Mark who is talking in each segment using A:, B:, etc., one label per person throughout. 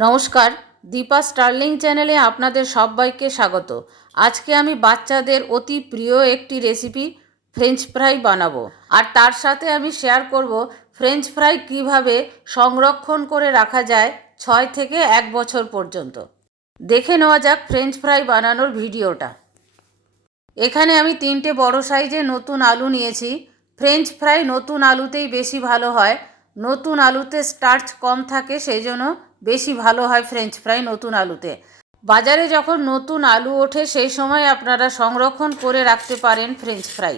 A: নমস্কার, দীপা স্টার্লিং চ্যানেলে আপনাদের সবাইকে স্বাগত। আজকে আমি বাচ্চাদের অতি প্রিয় একটি রেসিপি ফ্রেঞ্চ ফ্রাই বানাবো। আর তার সাথে আমি শেয়ার করব ফ্রেঞ্চ ফ্রাই কীভাবে সংরক্ষণ করে রাখা যায় ছয় থেকে এক বছর পর্যন্ত। দেখে নেওয়া যাক ফ্রেঞ্চ ফ্রাই বানানোর ভিডিওটা। এখানে আমি তিনটে বড় সাইজে নতুন আলু নিয়েছি। ফ্রেঞ্চ ফ্রাই নতুন আলুতেই বেশি ভালো হয়। নতুন আলুতে স্টার্চ কম থাকে সেই জন্য বেশি ভালো হয় ফ্রেঞ্চ ফ্রাই নতুন আলুতে। বাজারে যখন নতুন আলু ওঠে, সেই সময় আপনারা সংরক্ষণ করে রাখতে পারেন ফ্রেঞ্চ ফ্রাই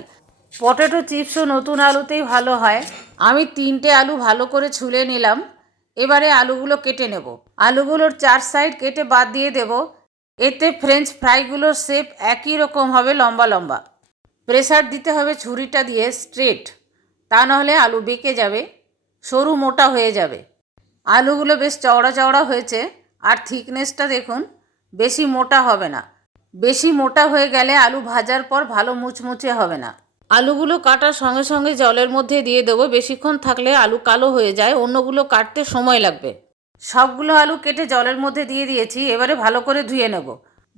A: পটেটো চিপসও নতুন আলুতেই ভালো হয়। আমি তিনটে আলু ভালো করে ছুলে নিলাম। এবারে আলুগুলো কেটে নেব। আলুগুলোর চার সাইড কেটে বাদ দিয়ে দেব। এতে ফ্রেঞ্চ ফ্রাইগুলোর শেপ একই রকম হবে, লম্বা লম্বা। প্রেসার দিতে হবে ছুরিটা দিয়ে স্ট্রেট তা নাহলে আলু বেঁকে যাবে, সরু মোটা হয়ে যাবে। আলুগুলো বেশ চওড়া চওড়া হয়েছে, আর থিকনেসটা দেখুন, বেশি মোটা হবে না। বেশি মোটা হয়ে গেলে আলু ভাজার পর ভালো মুচমুচে হবে না। আলুগুলো কাটার সঙ্গে সঙ্গে জলের মধ্যে দিয়ে দেবো, বেশিক্ষণ থাকলে আলু কালো হয়ে যায়, অন্যগুলো কাটতে সময় লাগবে। সবগুলো আলু কেটে জলের মধ্যে দিয়ে দিয়েছি, এবারে ভালো করে ধুয়ে নেব।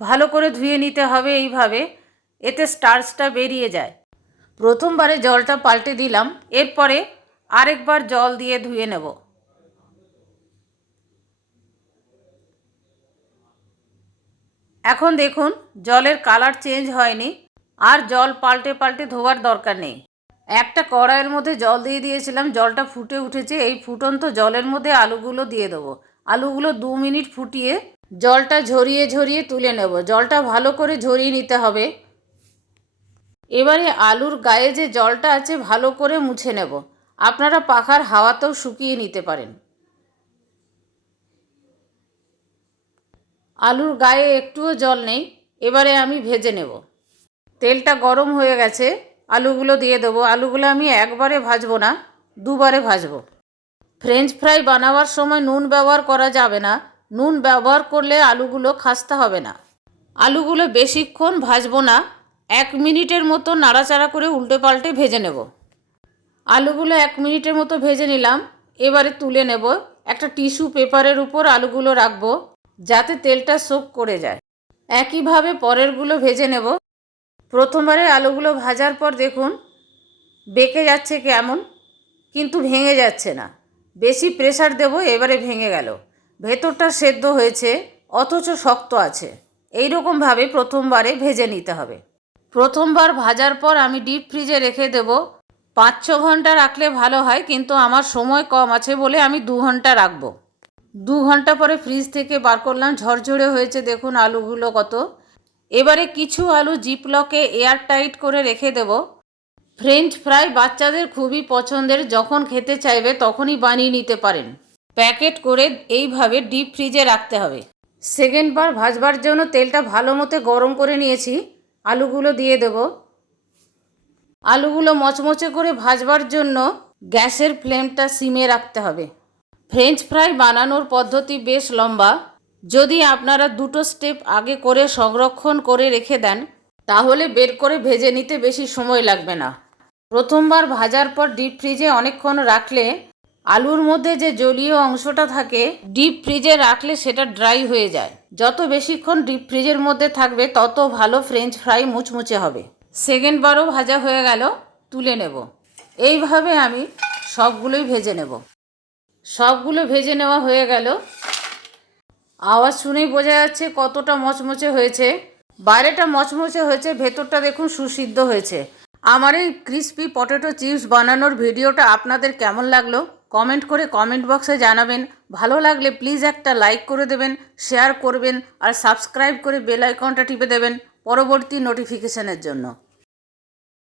A: ভালো করে ধুয়ে নিতে হবে এইভাবে, এতে স্টার্চটা বেরিয়ে যায়। প্রথমবারে জলটা পাল্টে দিলাম, এরপরে আরেকবার জল দিয়ে ধুয়ে নেব। এখন দেখুন, জলের কালার চেঞ্জ হয়নি আর জল পাল্টে পাল্টে ধোয়ার দরকার নেই। একটা কড়াইয়ের মধ্যে জল দিয়ে দিয়েছিলাম, জলটা ফুটে উঠেছে, এই ফুটন্ত জলের মধ্যে আলুগুলো দিয়ে দেবো। আলুগুলো দু মিনিট ফুটিয়ে জলটা ঝরিয়ে ঝরিয়ে তুলে নেব। জলটা ভালো করে ঝরিয়ে নিতে হবে। এবারে আলুর গায়ে যে জলটা আছে, ভালো করে মুছে নেব। আপনারা পাখার হাওয়াতেও শুকিয়ে নিতে পারেন। আলুর গায়ে একটুও জল নেই, এবারে আমি ভেজে নেব। তেলটা গরম হয়ে গেছে, আলুগুলো দিয়ে দেবো। আলুগুলো আমি একবারে ভাজবো না, দুবারে ভাজবো। ফ্রেঞ্চ ফ্রাই বানাবার সময় নুন ব্যবহার করা যাবে না। নুন ব্যবহার করলে আলুগুলো খাস্তা হবে না। আলুগুলো বেশিক্ষণ ভাজবো না, এক মিনিটের মতো নাড়াচাড়া করে উল্টে পাল্টে ভেজে নেব। আলুগুলো এক মিনিটের মতো ভেজে নিলাম, এবারে তুলে নেব। একটা টিস্যু পেপারের উপর আলুগুলো রাখব। যাতে তেলটা সোক করে যায়। একইভাবে পরেরগুলো ভেজে নেব। প্রথমবারে আলুগুলো ভাজার পর দেখুন, বেঁকে যাচ্ছে কেমন, কিন্তু ভেঙে যাচ্ছে না। বেশি প্রেশার দেব, এবারে ভেঙে গেল। ভেতরটা সেদ্ধ হয়েছে, অথচ শক্ত আছে। এই রকমভাবে প্রথমবারে ভেজে নিতে হবে। প্রথমবার ভাজার পর আমি ডিপ ফ্রিজে রেখে দেব। পাঁচ ছ ঘণ্টা রাখলে ভালো হয়, কিন্তু আমার সময় কম আছে বলে আমি দু ঘণ্টা রাখব। দু ঘণ্টা পরে ফ্রিজ থেকে বার করলাম। ঝরঝরে হয়েছে, দেখুন আলুগুলো কত। এবারে কিছু আলু জিপলকে এয়ার টাইট করে রেখে দেব। ফ্রেঞ্চ ফ্রাই বাচ্চাদের খুবই পছন্দের, যখন খেতে চাইবে তখনই বানিয়ে নিতে পারেন। প্যাকেট করে এইভাবে ডিপ ফ্রিজে রাখতে হবে। সেকেন্ডবার ভাজবার জন্য তেলটা ভালো মতো গরম করে নিয়েছি। আলুগুলো দিয়ে দেব। আলুগুলো মচমচে করে ভাজবার জন্য গ্যাসের ফ্লেমটা সিমে রাখতে হবে। ফ্রেঞ্চ ফ্রাই বানানোর পদ্ধতি বেশ লম্বা। যদি আপনারা দুটো স্টেপ আগে করে সংরক্ষণ করে রেখে দেন, তাহলে বের করে ভেজে নিতে বেশি সময় লাগবে না। প্রথমবার ভাজার পর ডিপ ফ্রিজে অনেকক্ষণ রাখলে আলুর মধ্যে যে জলীয় অংশটা থাকে, ডিপ ফ্রিজে রাখলে সেটা ড্রাই হয়ে যায়। যত বেশিক্ষণ ডিপ ফ্রিজের মধ্যে থাকবে, তত ভালো ফ্রেঞ্চ ফ্রাই মুচমুচে হবে। সেকেন্ডবারও ভাজা হয়ে গেল, তুলে নেব। এইভাবে আমি সবগুলোই ভেজে নেব। সবগুলো ভেজে নেওয়া হয়ে গেল। আওয়াজ শুনেই বোঝা যাচ্ছে কতটা মচমচে হয়েছে। বাইরেটা মচমচে হয়েছে, ভেতরটা দেখুন সুসিদ্ধ হয়েছে। আমার এই ক্রিসপি পটেটো চিপস বানানোর ভিডিওটা আপনাদের কেমন লাগল? কমেন্ট করে কমেন্ট বক্সে জানাবেন। ভালো লাগলে প্লিজ একটা লাইক করে দেবেন শেয়ার করবেন আর সাবস্ক্রাইব করে বেল আইকনটা টিপে দেবেন। পরবর্তী নোটিফিকেশনের জন্য।